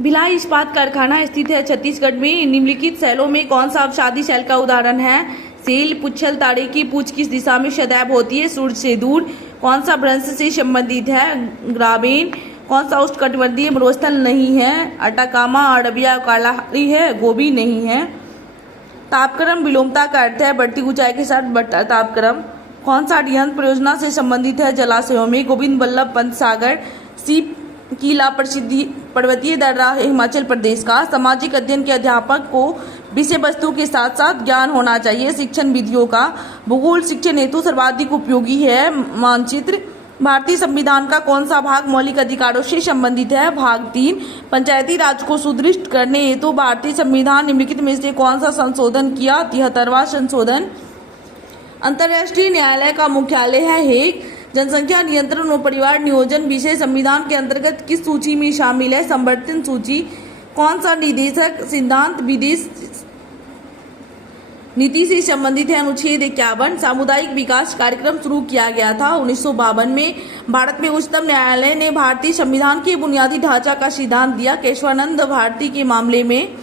भिलाई इस्पात कारखाना स्थित है छत्तीसगढ़ में। निम्नलिखित सेलों में कौन सा अवसादी सेल का उदाहरण है? सेल पुच्छल तारे की पूंछ किस दिशा में सदैव होती है? सूर्य से दूर। कौन सा भ्रंश से संबंधित है? ग्रामीण। कौन सा उष्णकटिबंधीय मरुस्थल नहीं है? अटाकामा, अरबिया, कालाहारी है। गोबी नहीं है। तापक्रम विलोमता का अर्थ है बढ़ती ऊंचाई के साथ बढ़ता तापक्रम। कौन सा अभियंत्र परियोजना से संबंधित है? जलाशयों में। गोविंद बल्लभ पंत सागर। सीप किला प्रसिद्धि पर्वतीय दर्रा है हिमाचल प्रदेश का। सामाजिक अध्ययन के अध्यापक को विषय वस्तु के साथ साथ ज्ञान होना चाहिए शिक्षण विधियों का। भूगोल शिक्षण हेतु सर्वाधिक उपयोगी है मानचित्र। भारतीय संविधान का कौन सा भाग मौलिक अधिकारों से संबंधित है? भाग 3। पंचायती राज को सुदृढ़ करने हेतु भारतीय संविधान निम्नलिखित में से कौन सा संशोधन किया? 73वां संशोधन। अंतर्राष्ट्रीय न्यायालय का मुख्यालय है हेग। जनसंख्या नियंत्रण और परिवार नियोजन विषय संविधान के अंतर्गत किस सूची में शामिल है? संवर्तन सूची। कौन सा निदेशक सिद्धांत विदेश नीति से संबंधित है? अनुच्छेद 51। सामुदायिक विकास कार्यक्रम शुरू किया गया था 1952 में। भारत में उच्चतम न्यायालय ने भारतीय संविधान के बुनियादी ढांचा का सिद्धांत दिया। केशवानंद भारती के मामले में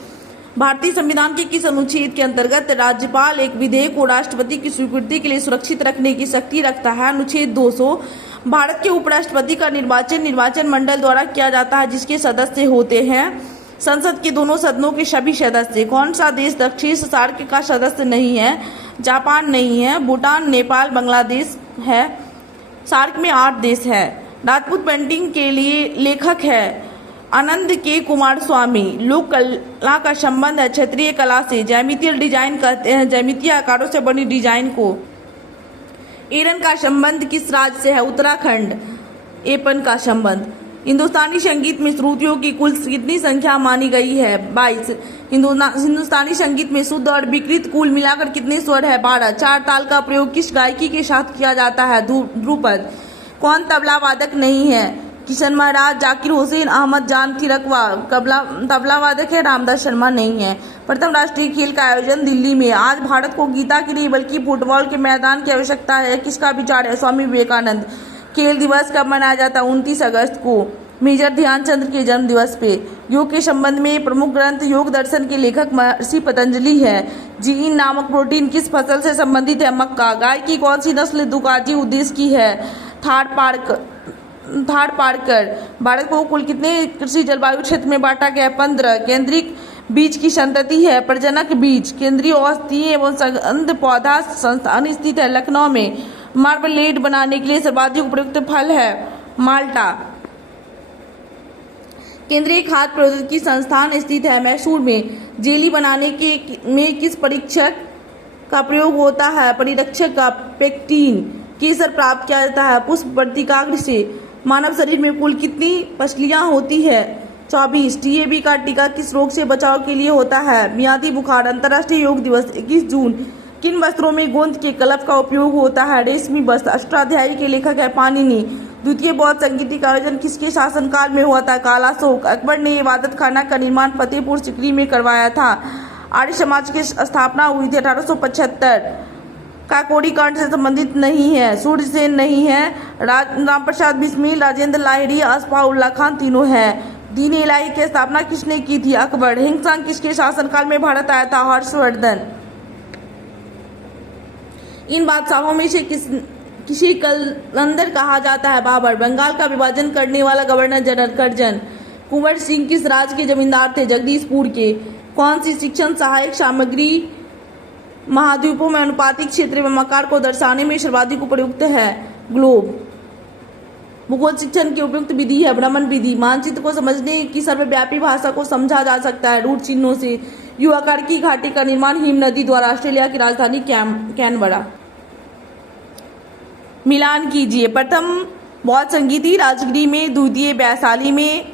भारतीय संविधान के किस अनुच्छेद के अंतर्गत राज्यपाल एक विधेयक को राष्ट्रपति की स्वीकृति के लिए सुरक्षित रखने की शक्ति रखता है? अनुच्छेद 200। भारत के उपराष्ट्रपति का निर्वाचन मंडल द्वारा किया जाता है जिसके सदस्य होते हैं संसद के दोनों सदनों के सभी सदस्य। कौन सा देश दक्षिण सार्क का सदस्य नहीं है? जापान नहीं है। भूटान, नेपाल, बांग्लादेश है। सार्क में 8 देश है। राजपूत पेंटिंग के लिए लेखक है आनंद के कुमार स्वामी। लोक कला का संबंध है क्षेत्रीय कला से। ज्यामितीय डिजाइन कहते हैं ज्यामितीय आकारों से बनी डिजाइन को। एरन का संबंध किस राज्य से है? उत्तराखंड। एपन का संबंध। हिंदुस्तानी संगीत में श्रुतियों की कुल कितनी संख्या मानी गई है? 22। हिंदुस्तानी संगीत में शुद्ध और विकृत कुल मिलाकर कितने स्वर है? 12। 4 ताल का प्रयोग किस गायकी के साथ किया जाता है? ध्रुपद। कौन तबला वादक नहीं है? किशन महाराज, जाकिर हुसैन, अहमद जान थिरकवा। तबला वादक है रामदास शर्मा नहीं है। प्रथम राष्ट्रीय खेल का आयोजन दिल्ली में। आज भारत को गीता की नहीं बल्कि फुटबॉल के मैदान की आवश्यकता है। किसका विचार है? स्वामी विवेकानंद। खेल दिवस कब मनाया जाता है? 29 अगस्त को मेजर ध्यानचंद के जन्म दिवस पे। योग के संबंध में प्रमुख ग्रंथ योग दर्शन के लेखक महर्षि पतंजलि है। जीन नामक प्रोटीन किस फसल से संबंधित है? मक्का। गाय की कौन सी नस्ल दुगाजी उद्देश्य की है? थार पारकर। भारत को कुल कितने कृषि जलवायु क्षेत्र में बांटा गया? 15। केंद्रिक बीज की संतति है प्रजनक बीज। केंद्रीय औषधीय एवं सुगंध पौधा संस्थान स्थित है लखनऊ में। मार्मलेड बनाने के लिए सर्वाधिक उपयुक्त फल है माल्टा। केंद्रीय खाद्य प्रौद्योगिकी संस्थान स्थित है मैसूर में। जेली बनाने में किस परीक्षक का प्रयोग होता है? परिरक्षक का। पेक्टिन। केसर प्राप्त किया जाता है पुष्प वर्तिकाग्र से। मानव शरीर में कुल कितनी पसलियां होती है? 24। टीबी का टीका किस रोग से बचाव के लिए होता है? मियादी बुखार। अंतर्राष्ट्रीय योग दिवस 21 जून। किन वस्त्रों में गोंद के कलफ का उपयोग होता है? रेशमी वस्त्र। अष्टाध्यायी के लेखक है पाणिनि। द्वितीय बौद्ध संगीत का आयोजन किसके शासनकाल में हुआ था? कालाशोक। अकबर ने इबादत खाना का निर्माण फतेहपुर सिकरी में करवाया था। आर्य समाज की स्थापना हुई थी 1875। काकोरी कांड से संबंधित नहीं है। सूर्य सेन नहीं है। राम प्रसाद बिस्मिल, राजेंद्र लाहिड़ी, असफाउल्लाह खान तीनों हैं। दीन इलाही की स्थापना किसने की थी? अकबर। हिंगसांग किसके शासनकाल में भारत आया था? हर्षवर्धन। इन बादशाहों में से किसी कलंदर कहा जाता है? बाबर। बंगाल का विभाजन करने वाला governor general Curzon. Kunwar Singh किस राज्य के जमींदार थे? जगदीशपुर के। कौन सी शिक्षण सहायक सामग्री महाद्वीपों में अनुपातिक क्षेत्र एवं आकार को दर्शाने में सर्वाधिक उपयुक्त है? ग्लोब। भूगोल शिक्षण की उपयुक्त विधि है भ्रमण विधि। मानचित्र को समझने की सर्वव्यापी भाषा को समझा जा सकता है रूट चिन्हों से। यू आकार की घाटी का निर्माण हिम नदी द्वारा। ऑस्ट्रेलिया की राजधानी कैनबरा। मिलान कीजिए। प्रथम बौद्ध संगीति राजगिरी में। द्वितीय वैशाली में।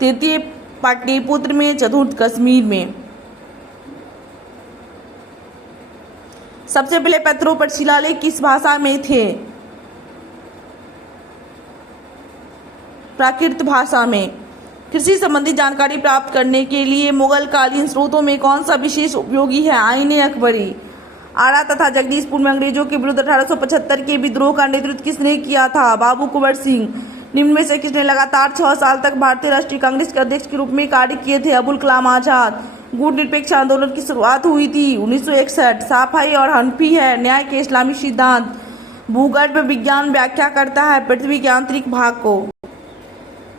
तृतीय पाटलिपुत्र में। चतुर्थ कश्मीर में। सबसे पहले पत्रों पर शिलालेख किस भाषा में थे? प्राकृत भाषा में। कृषि संबंधी जानकारी प्राप्त करने के लिए मुगल कालीन स्रोतों में कौन सा विशेष उपयोगी है? आईने अकबरी। आरा तथा जगदीशपुर में अंग्रेजों के विरुद्ध 1875 के विद्रोह का नेतृत्व किसने किया था? बाबू कुंवर सिंह। निम्न में से किसने लगातार 6 साल तक भारतीय राष्ट्रीय कांग्रेस के अध्यक्ष के रूप में कार्य किए थे? अबुल कलाम आजाद। गुट निरपेक्ष आंदोलन की शुरुआत हुई थी 1961। साफाई और हनफी है न्याय के इस्लामी सिद्धांत। भूगर्भ विज्ञान व्याख्या करता है पृथ्वी के आंतरिक भाग को।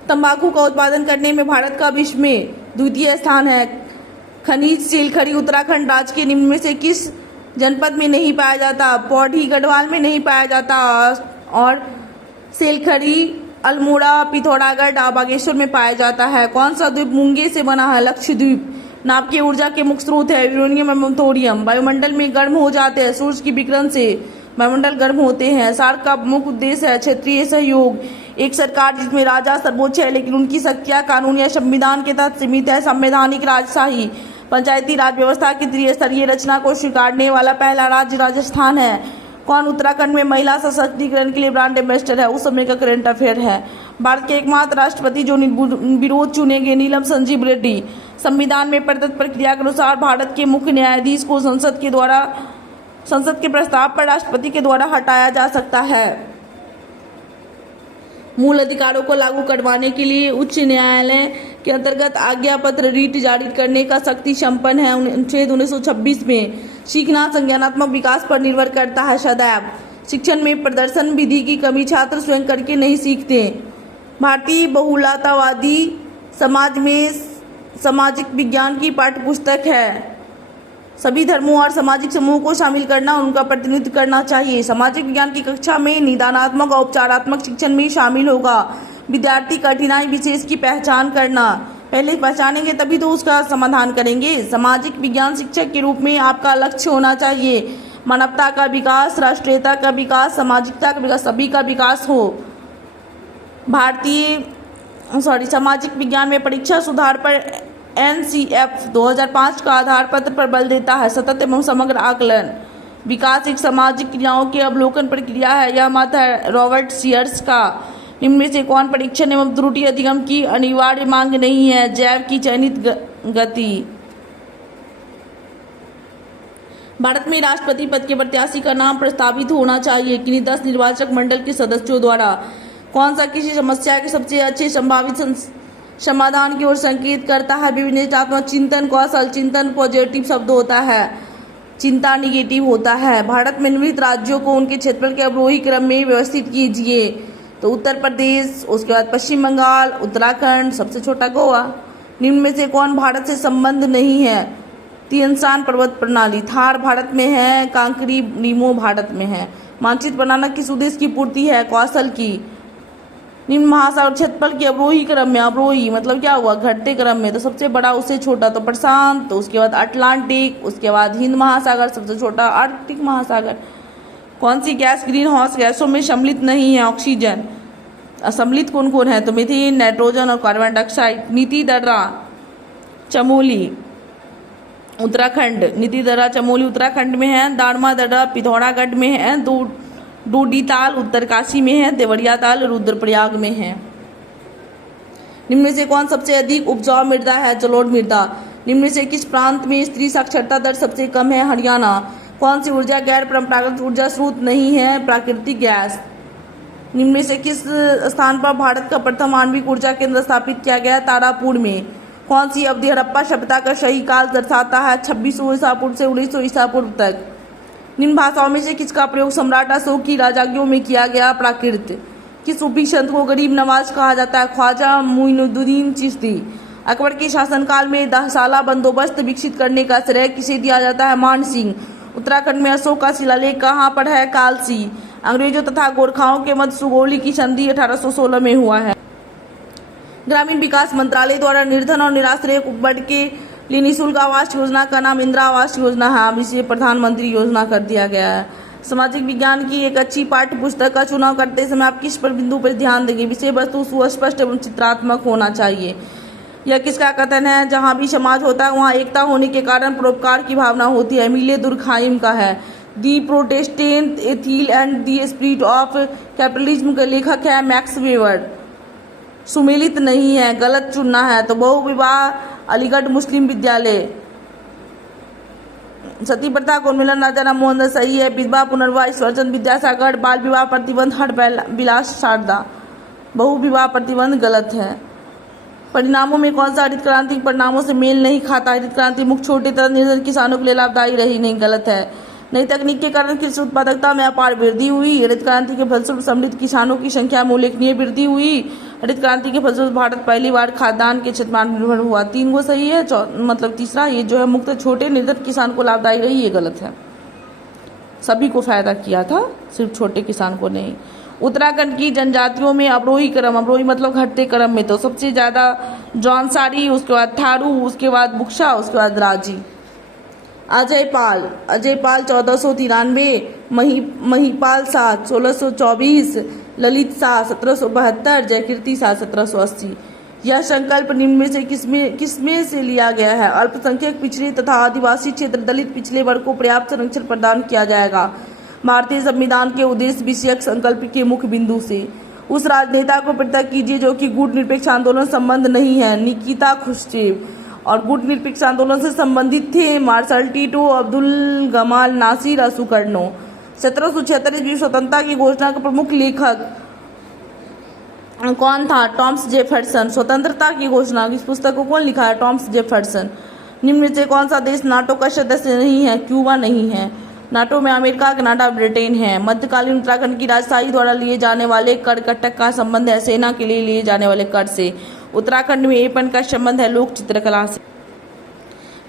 तंबाकू का उत्पादन करने में भारत का विश्व में द्वितीय स्थान है। खनिज सिलखड़ी उत्तराखंड राज्य के निम्न में से किस जनपद में नहीं पाया जाता? पौड़ी गढ़वाल में नहीं पाया जाता और सिलखड़ी अल्मोड़ा पिथौरागढ़ बागेश्वर में पाया जाता है। कौन सा द्वीप मूंगे से बना है? लक्षद्वीप। नाभ की ऊर्जा के मुख्य स्रोत है यूरेनियम एवं थोरियम। वायुमंडल में गर्म हो जाते हैं सूर्य की विकिरण से वायुमंडल गर्म होते हैं। सार्क का मुख्य उद्देश्य है क्षेत्रीय सहयोग। एक सरकार जिसमें राजा सर्वोच्च है लेकिन उनकी शक्तियां कानून या संविधान के तहत सीमित है। संवैधानिक राजशाही। पंचायती राज व्यवस्था की त्रिस्तरीय रचना को स्वीकारने वाला पहला राज्य राजस्थान है। कौन उत्तराखंड में महिला सशक्तिकरण के लिए ब्रांड एम्बेसडर है? उस समय का करंट अफेयर है। भारत के एकमात्र राष्ट्रपति जो निर्विरोध चुने गए नीलम संजीव रेड्डी। संविधान में प्रदत्त प्रक्रिया के अनुसार भारत के मुख्य न्यायाधीश को संसद के प्रस्ताव पर राष्ट्रपति के द्वारा हटाया जा सकता है। मूल अधिकारों को लागू करवाने के लिए उच्च न्यायालय के अंतर्गत आज्ञा पत्र रीट जारी करने का शक्ति संपन्न है। अनुच्छेद 1926 में सीखना संज्ञानात्मक विकास पर निर्भर करता है सदैव। शिक्षण में प्रदर्शन विधि की कमी छात्र स्वयं करके नहीं सीखते। भारतीय बहुलतावादी समाज में सामाजिक विज्ञान की पाठ्यपुस्तक है। सभी धर्मों और सामाजिक समूहों को शामिल करना और उनका प्रतिनिधित्व करना चाहिए। सामाजिक विज्ञान की कक्षा में निदानात्मक और उपचारात्मक शिक्षण में शामिल होगा। विद्यार्थी कठिनाई विशेष की पहचान करना। पहले पहचानेंगे तभी तो उसका समाधान करेंगे। सामाजिक विज्ञान शिक्षक के रूप में आपका लक्ष्य होना चाहिए मानवता का विकास, राष्ट्रीयता का विकास, सामाजिकता का विकास, सभी का विकास हो। सामाजिक विज्ञान में परीक्षा सुधार पर NCF 2005 का आधार पत्र पर बल देता है। सतत एवं समग्र आकलन। विकास एक सामाजिक क्रियाओं के अवलोकन प्रक्रिया है। यह मत है रॉबर्ट सीयर्स का। निम्न में से कौन परीक्षण एवं त्रुटि अधिगम की अनिवार्य मांग नहीं है? जैव की चयनित गति। भारत में राष्ट्रपति पद के प्रत्याशी का नाम प्रस्तावित होना चाहिए किन्हीं 10 निर्वाचक मंडल के सदस्यों द्वारा। कौन सा किसी समस्या के सबसे अच्छे संभावित समाधान की ओर संकेत करता है? विवेचनात्मक चिंतन कौशल। चिंतन पॉजिटिव शब्द होता है, चिंता निगेटिव होता है। भारत में निम्नलिखित राज्यों को उनके क्षेत्रफल के अवरोही क्रम में व्यवस्थित कीजिए। तो उत्तर प्रदेश, उसके बाद पश्चिम बंगाल, उत्तराखंड, सबसे छोटा गोवा। निम्न में से कौन भारत से संबंध नहीं है? तीन शान पर्वत प्रणाली। थार भारत में है, कांकरी नीमो भारत में है। मानचित्र बनाना किस उद्देश्य की पूर्ति है? कौशल की। निम्न महासागर क्षेत्रफल के अवरोही क्रम में, अवरोही मतलब क्या हुआ? घटते क्रम में। तो सबसे बड़ा उससे छोटा तो प्रशांत, तो उसके बाद अटलांटिक, उसके बाद हिंद महासागर, सबसे छोटा आर्कटिक महासागर। कौन सी गैस ग्रीन हाउस गैसों में सम्मिलित नहीं है? ऑक्सीजन। असम्मिलित कौन कौन है? तो मीथेन, नाइट्रोजन और कार्बन डाइऑक्साइड। नीति दर्रा चमोली उत्तराखंड। नीति दर्रा चमोली उत्तराखंड में है। दाड़मा दर्रा पिथौरागढ़ में है। डोडीताल उत्तरकाशी में है। देवरिया ताल रुद्रप्रयाग में है। निम्न में से कौन सबसे अधिक उपजाऊ मृदा है? जलोढ़ मृदा। निम्न में से किस प्रांत में स्त्री साक्षरता दर सबसे कम है? हरियाणा। कौन सी ऊर्जा गैर परंपरागत ऊर्जा स्रोत नहीं है? प्राकृतिक गैस। निम्न में से किस स्थान पर भारत का प्रथम आणविक ऊर्जा केंद्र स्थापित किया गया? तारापुर में। कौन सी अवधि हड़प्पा सभ्यता का सही काल दर्शाता है? 2600 ईसा पूर्व से 1900 ईसा पूर्व तक। निम्न भाषाओं में से किसका प्रयोग सम्राट अशोक की राजज्ञों में किया गया? प्राकृत। किस सूफी संत को गरीब नवाज कहा जाता है? ख्वाजा मुइनुद्दीन चिश्ती। अकबर के शासनकाल में 10 साला बंदोबस्त विकसित करने का श्रेय किसे दिया जाता है? मान सिंह। उत्तराखंड में अशोक का शिलालेख कहाँ पर है? कालसी। अंग्रेजों तथा गोरखाओं के मध्य सुगौली की संधि 1816 में हुआ है। ग्रामीण विकास मंत्रालय द्वारा निर्धन और निराश्रय वर्ग के लिए निःशुल्क आवास योजना का नाम इंदिरा आवास योजना है। अब इसे प्रधानमंत्री योजना कर दिया गया है। सामाजिक विज्ञान की एक अच्छी पाठ्य पुस्तक का चुनाव करते समय आप किस पर बिंदु पर ध्यान देंगे? विषय वस्तु सुस्पष्ट एवं चित्रात्मक होना चाहिए। यह किसका कथन है? जहाँ भी समाज होता है वहाँ एकता होने के कारण परोपकार की भावना होती है। एमिले दुर्खाइम का है। The Protestant ethic and the spirit of capitalism के लेखक है मैक्स वेबर। सुमेलित नहीं है, गलत चुनना है। तो बहुविवाह अलीगढ़ मुस्लिम विद्यालय। सती प्रथा को उन्मूलन राजा राममोहन सही है। विधवा पुनर्वास ईश्वरचंद विद्यासागर। बाल विवाह प्रतिबंध हर विलास शारदा। बहुविवाह प्रतिबंध गलत है। परिणामों में कौन सा हरित क्रांति के परिणामों से मेल नहीं खाता? हरित क्रांति मुख्य छोटे तथा निर्धन किसानों के लिए लाभदायी रही नहीं, गलत है। नई तकनीक के कारण कृषि उत्पादकता में अपार वृद्धि हुई। हरित क्रांति के फलस्वरूप समृद्ध किसानों की संख्या में उल्लेखनीय वृद्धि हुई। हरित क्रांति के फलस्वरूप भारत पहली बार खाद्यान्न के क्षेत्र में आत्मनिर्भर हुआ। 3 गो सही है। मतलब तीसरा ये जो है मुक्त छोटे निर्धन किसान को लाभदायी रही, ये गलत है। सभी को फायदा किया था, सिर्फ छोटे किसान को नहीं। उत्तराखंड की जनजातियों में अवरोही क्रम, अवरोही मतलब घटते क्रम में तो सबसे ज्यादा जौनसारी, उसके बाद थारू, उसके बाद बुक्शा, उसके बाद राजी। अजय पाल 1493, महिपाल शाह 1624, ललित शाह 1772, जयकीर्ति शाह 1780। यह संकल्प निम्न में से किसमें से लिया गया है? अल्पसंख्यक, पिछड़े तथा आदिवासी क्षेत्र, दलित, पिछले वर्ग को पर्याप्त संरक्षण प्रदान किया जाएगा। भारतीय संविधान के उद्देश्य विषयक संकल्प के मुख्य बिंदु से उस राजनेता को पृथक कीजिए जो कि गुट निरपेक्ष आंदोलन संबंध नहीं है। निकिता खुश्चेव। और गुट निरपेक्ष आंदोलन से संबंधित थे Marshal Tito, Abdul Gamal Nasser, Sukarno. 1776 ईस्वी स्वतंत्रता की घोषणा का प्रमुख लेखक कौन था? Thomas Jefferson. स्वतंत्रता की घोषणा इस पुस्तक को कौन लिखा है? Thomas Jefferson. निम्न में से कौन सा देश नाटो का सदस्य नहीं है? क्यूबा नहीं है। नाटो में अमेरिका, कनाडा, ब्रिटेन है। मध्यकालीन उत्तराखंड की राजशाही द्वारा लिए जाने वाले कर कटक का संबंध है सेना के लिए जाने वाले कर से। उत्तराखंड में एपन का संबंध है लोक चित्रकला से।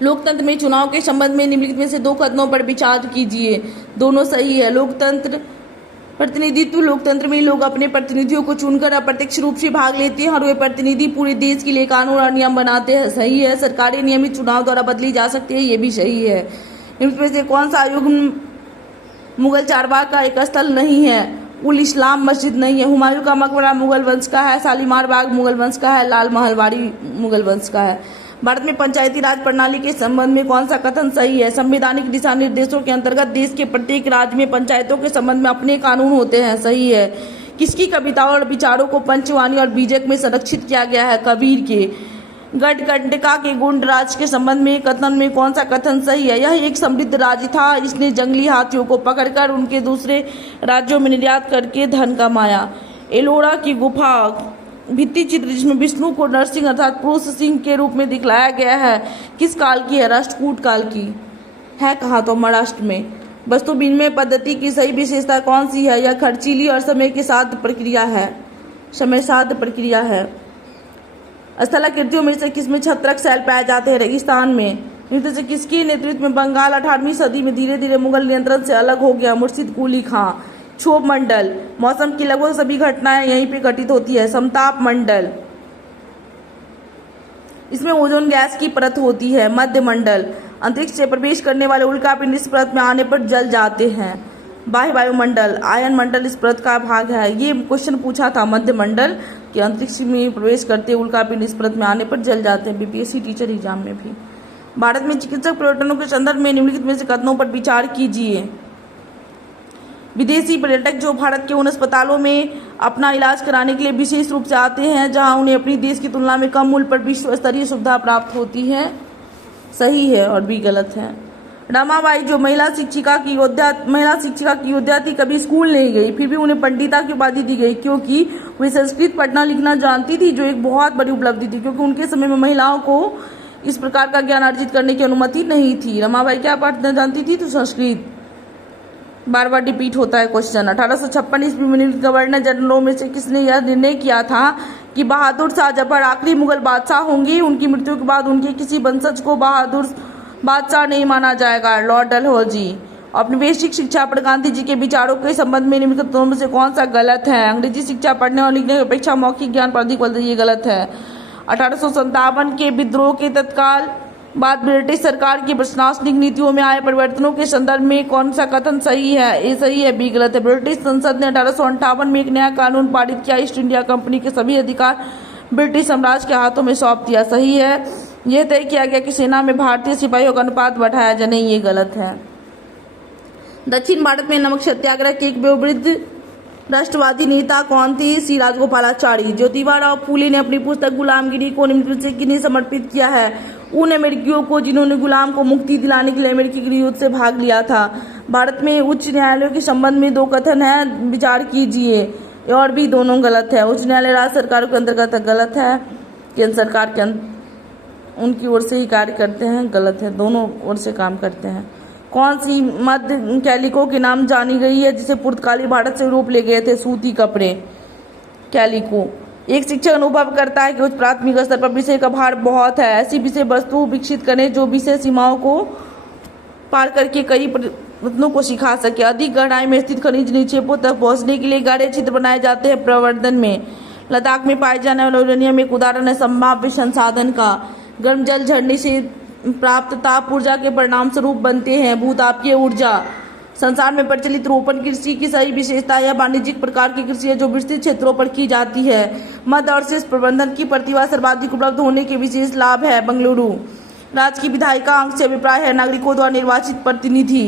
लोकतंत्र में चुनाव के संबंध में निम्नलिखित में से 2 कथनों पर विचार कीजिए। दोनों सही है। लोकतंत्र प्रतिनिधित्व, लोकतंत्र में लोग अपने प्रतिनिधियों को चुनकर अप्रत्यक्ष रूप से भाग लेते हैं और वे प्रतिनिधि पूरे देश के लिए कानून और नियम बनाते हैं, सही है। सरकारें नियमित चुनाव द्वारा बदली जा सकती है, ये भी सही है। इनमें से कौन सा आयोग मुगल चारबाग का एक स्थल नहीं है? उल इस्लाम मस्जिद नहीं है। हुमायूं का मकबरा मुगल वंश का है। शालीमार बाग मुगल वंश का है। लाल महलवाड़ी मुगल वंश का है। भारत में पंचायती राज प्रणाली के संबंध में कौन सा कथन सही है? संवैधानिक दिशा निर्देशों के अंतर्गत देश के प्रत्येक राज्य में पंचायतों के संबंध में अपने कानून होते हैं, सही है। किसकी कविताओं और विचारों को पंचवाणी और बीजक में संरक्षित किया गया है? कबीर के। गढ़कंडका के गोंड राज्य के संबंध में कथन में कौन सा कथन सही है? यह एक समृद्ध राज्य था, इसने जंगली हाथियों को पकड़कर उनके दूसरे राज्यों में निर्यात करके धन कमाया। एलोरा की गुफा भित्ति चित्र जिसमें विष्णु को नरसिंह अर्थात पुरुष सिंह के रूप में दिखलाया गया है, किस काल की है? राष्ट्रकूट काल की है। कहाँ? तो महाराष्ट्र में। वस्तु विनिमय पद्धति की सही विशेषता कौन सी है? यह खर्चीली और समय के साथ प्रक्रिया है, समय साध प्रक्रिया है। स्थलाकृतियों में से किसमें छत्रक शैल पाए जाते हैं? रेगिस्तान में। इनमें से किसके नेतृत्व में बंगाल 18वीं सदी में धीरे धीरे मुगल नियंत्रण से अलग हो गया? मुर्शिद कुली खां। क्षोभ मंडल, मौसम की लगभग सभी घटनाएं यहीं पे घटित होती है। समताप मंडल, इसमें ओजोन गैस की परत होती है। मध्य मंडल, अंतरिक्ष से प्रवेश करने वाले उल्कापिंड इस परत में आने पर जल जाते हैं। बाह्य वायुमंडल, आयन मंडल इस परत का भाग है। ये क्वेश्चन पूछा था मध्य मंडल कि अंतरिक्ष में प्रवेश करते उल्कापिंड इस परत में आने पर जल जाते हैं, बीपीएससी टीचर एग्जाम में भी। भारत में चिकित्सक पर्यटनों के संदर्भ में निम्नलिखित में से कथनों पर विचार कीजिए। विदेशी पर्यटक जो भारत के उन अस्पतालों में अपना इलाज कराने के लिए विशेष रूप से आते हैं जहां उन्हें अपनी देश की तुलना में कम मूल्य पर विश्व स्तरीय सुविधा प्राप्त होती है, सही है। और भी गलत है। रमाबाई जो महिला शिक्षिका की योद्धा थी, कभी स्कूल नहीं गई, फिर भी उन्हें पंडिता की उपाधि दी गई क्योंकि वे संस्कृत पढ़ना लिखना जानती थी, जो एक बहुत बड़ी उपलब्धि थी क्योंकि उनके समय में महिलाओं को इस प्रकार का ज्ञान अर्जित करने की अनुमति नहीं थी। रमाबाई क्या पढ़ना जानती थी? तो संस्कृत। बार बार रिपीट होता है क्वेश्चन। 1856 ईस्वी में गवर्नर जनरलों में से किसने यह निर्णय किया था कि बहादुर शाह जफर आखिरी मुगल बादशाह होंगे? उनकी मृत्यु के बाद उनके किसी वंशज को बहादुर बादशाह नहीं माना जाएगा। लॉर्ड डलहौजी। औपनिवेशिक शिक्षा पर गांधी जी के विचारों के संबंध में निम्नलिखित में से कौन सा गलत है? अंग्रेजी शिक्षा पढ़ने और लिखने की अपेक्षा मौखिक ज्ञान पर अधिक बल, ये गलत है। 1857 के विद्रोह के तत्काल बाद ब्रिटिश सरकार की प्रशासनिक नीतियों में आए परिवर्तनों के संदर्भ में कौन सा कथन सही है? ए सही है, बी गलत है। ब्रिटिश संसद ने 1858 में एक नया कानून पारित किया, ईस्ट इंडिया कंपनी के सभी अधिकार ब्रिटिश साम्राज्य के हाथों में सौंप दिया, सही है। यह तय किया गया कि सेना में भारतीय सिपाहियों का अनुपात बढ़ाया जाए, नहीं, ये गलत है। दक्षिण भारत में नमक सत्याग्रह के एक वयोवृद्ध राष्ट्रवादी नेता कौन थे? सी राजगोपालाचारी। ज्योतिबा राव फूले ने अपनी पुस्तक गुलामगिरी को निम्नलिखित से किन्हें समर्पित किया है? उन अमेरिकियों को जिन्होंने गुलाम को मुक्ति दिलाने के लिए अमेरिकी गृहयुद्ध से भाग लिया था। भारत में उच्च न्यायालयों के संबंध में 2 कथन है, विचार कीजिए। और भी दोनों गलत है। उच्च न्यायालय राज्य सरकारों के अंतर्गत गलत है, केंद्र सरकार के उनकी ओर से ही कार्य करते हैं, गलत है, दोनों ओर से काम करते हैं। कौन सी मध्य कैलिको के नाम जानी गई है जिसे पुर्तगाली भारत से यूरोप ले गए थे? सूती कपड़े, कैलिको। एक शिक्षक अनुभव करता है कि उच्च प्राथमिक स्तर पर विषय का भार बहुत है। ऐसी विषय वस्तु विकसित करें जो विषय सीमाओं को पार करके कई प्रश्नों को सिखा सके। अधिक गहराई में स्थित खनिज निक्षेपों तक पहुंचने के लिए गहरे छिद्र बनाए जाते हैं प्रवर्धन में। लद्दाख में पाए जाने वाला यूरेनियम एक उदाहरण है संभाव्य संसाधन का। गर्म जल झरने से प्राप्त ताप ऊर्जा के परिणाम स्वरूप बनते हैं। भूतापीय ऊर्जा संसार में प्रचलित रोपण कृषि की सही विशेषता या वाणिज्यिक प्रकार की कृषि है जो विस्तृत क्षेत्रों पर की जाती है। मध्य और शीर्ष प्रबंधन की प्रतिभा सर्वाधिक उपलब्ध होने के विशेष लाभ है। बेंगलुरु राज्य की विधायिका अंक से अभिप्राय है नागरिकों द्वारा निर्वाचित प्रतिनिधि।